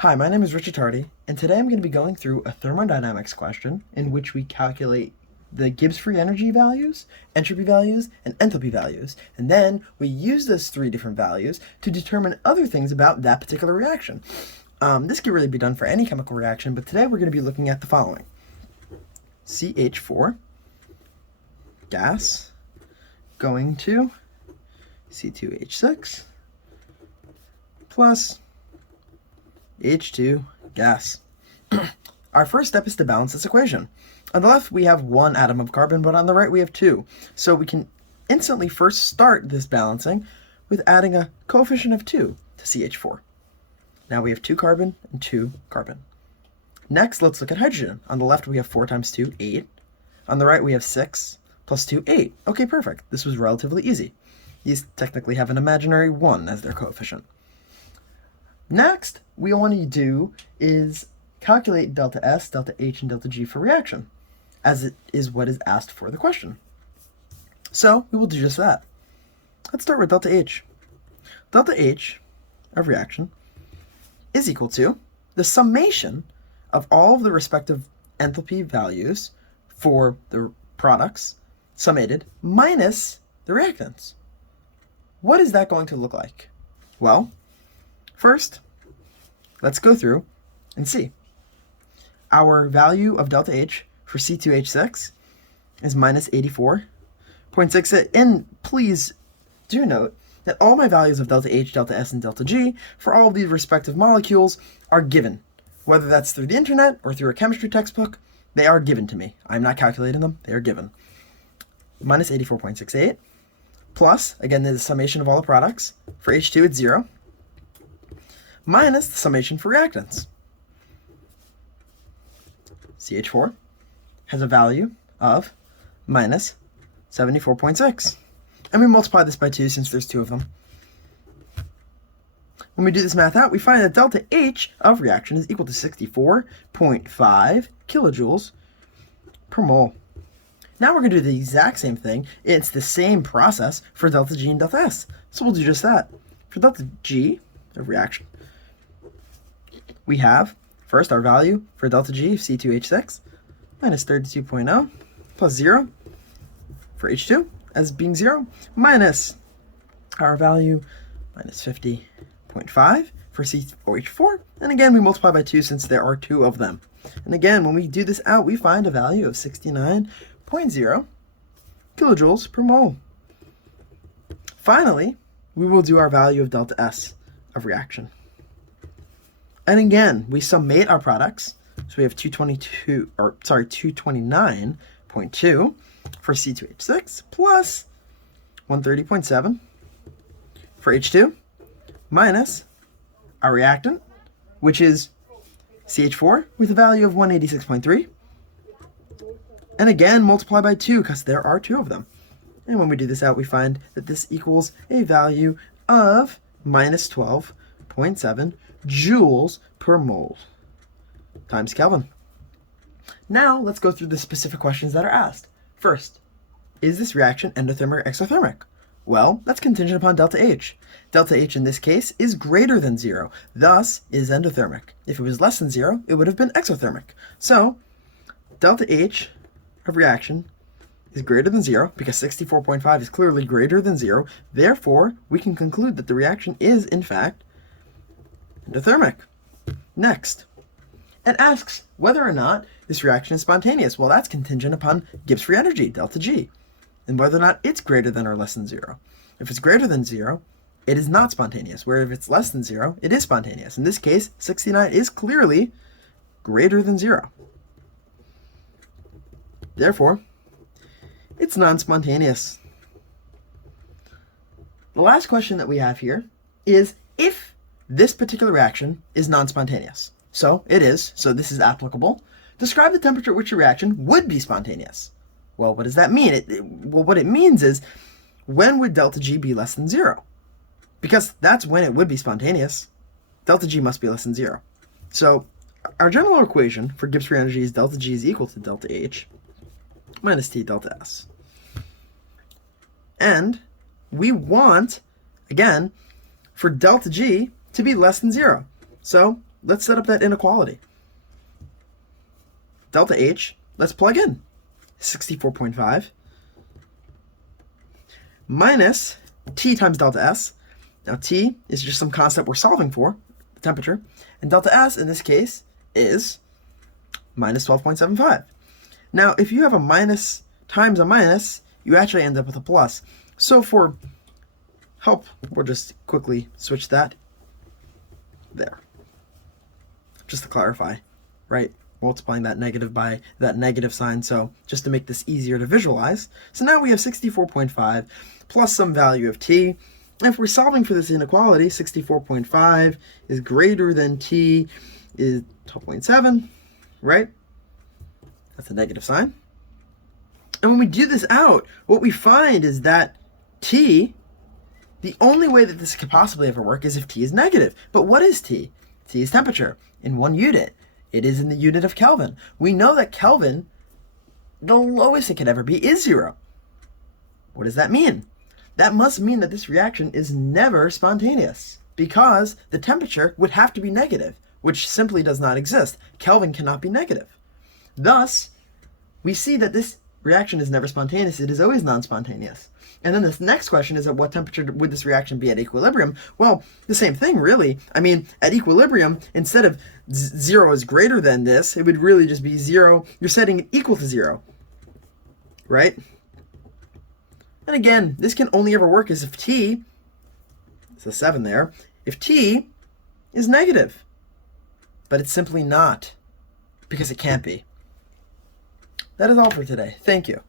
Hi, my name is Richard Tardy, and today I'm going to be going through a thermodynamics question in which we calculate the Gibbs free energy values, entropy values, and enthalpy values, and then we use those three different values to determine other things about that particular reaction. This can really be done for any chemical reaction, but today we're going to be looking at the following. CH4, gas, going to C2H6, plus H2 gas. Our first step is to balance this equation. On the left we have one atom of carbon, but on the right we have two. So we can instantly first start this balancing with adding a coefficient of 2 to CH4. Now we have 2 carbon and 2 carbon. Next, let's look at hydrogen. On the left we have 4 times 2, 8. On the right we have 6 plus 2, 8. Okay, perfect. This was relatively easy. These technically have an imaginary 1 as their coefficient. Next, we want to do is calculate delta S, delta H, and delta G for reaction, as it is what is asked for the question. So we will do just that. Let's start with delta H. Delta H of reaction is equal to the summation of all of the respective enthalpy values for the products summated minus the reactants. What is that going to look like? Well, first, let's go through and see. Our value of delta H for C2H6 is minus 84.68. And please do note that all my values of delta H, delta S, and delta G for all of these respective molecules are given. Whether that's through the internet or through a chemistry textbook, they are given to me. I'm not calculating them, they are given. Minus 84.68 plus, again, the summation of all the products. For H2, it's 0. Minus the summation for reactants. CH4 has a value of minus 74.6. And we multiply this by 2 since there's 2 of them. When we do this math out, we find that delta H of reaction is equal to 64.5 kilojoules per mole. Now we're going to do the exact same thing. It's the same process for delta G and delta S. So we'll do just that. For delta G of reaction, we have first our value for delta G of C2H6 minus 32.0 plus 0 for H2 as being 0 minus our value minus 50.5 for CH4. And again, we multiply by 2 since there are 2 of them. And again, when we do this out, we find a value of 69.0 kilojoules per mole. Finally, we will do our value of delta S of reaction. And again, we summate our products. So we have 229.2 for C2H6 plus 130.7 for H2 minus our reactant, which is CH4 with a value of 186.3. And again, multiply by 2 because there are 2 of them. And when we do this out, we find that this equals a value of minus 12.7 joules per mole times Kelvin. Now let's go through the specific questions that are asked. First, is this reaction endothermic or exothermic? Well, that's contingent upon delta H. Delta H in this case is greater than 0, thus is endothermic. If it was less than 0, it would have been exothermic. So delta H of reaction is greater than 0 because 64.5 is clearly greater than 0. Therefore, we can conclude that the reaction is, in fact, endothermic. Next, it asks whether or not this reaction is spontaneous. Well, that's contingent upon Gibbs free energy, delta G, and whether or not it's greater than or less than 0. If it's greater than 0, it is not spontaneous, where if it's less than 0, it is spontaneous. In this case, 69 is clearly greater than 0. Therefore, it's non-spontaneous. The last question that we have here is if this particular reaction is non-spontaneous. So it is, so this is applicable. Describe the temperature at which a reaction would be spontaneous. Well, what does that mean? Well, what it means is, when would delta G be less than 0? Because that's when it would be spontaneous. Delta G must be less than 0. So our general equation for Gibbs free energy is delta G is equal to delta H minus T delta S. And we want, again, for delta G to be less than 0. So let's set up that inequality. Delta H, let's plug in 64.5 minus T times delta S. Now T is just some constant we're solving for, the temperature, and delta S in this case is minus 12.75. Now if you have a minus times a minus, you actually end up with a plus. So for help, we'll just quickly switch that there. Just to clarify, right? Multiplying that negative by that negative sign, so just to make this easier to visualize. So now we have 64.5 plus some value of T. And if we're solving for this inequality, 64.5 is greater than T is 12.7, right? That's a negative sign. And when we do this out, what we find is that T, the only way that this could possibly ever work is if T is negative. But what is T? T is temperature in 1 unit. It is in the unit of Kelvin. We know that Kelvin, the lowest it could ever be, is 0. What does that mean? That must mean that this reaction is never spontaneous, because the temperature would have to be negative, which simply does not exist. Kelvin cannot be negative. Thus, we see that this reaction is never spontaneous. It is always non-spontaneous. And then this next question is, at what temperature would this reaction be at equilibrium? Well, the same thing, really. I mean, at equilibrium, instead of 0 is greater than this, it would really just be 0. You're setting it equal to 0, right? And again, this can only ever work as if T, it's a 7 there, if T is negative. But it's simply not, because it can't be. That is all for today. Thank you.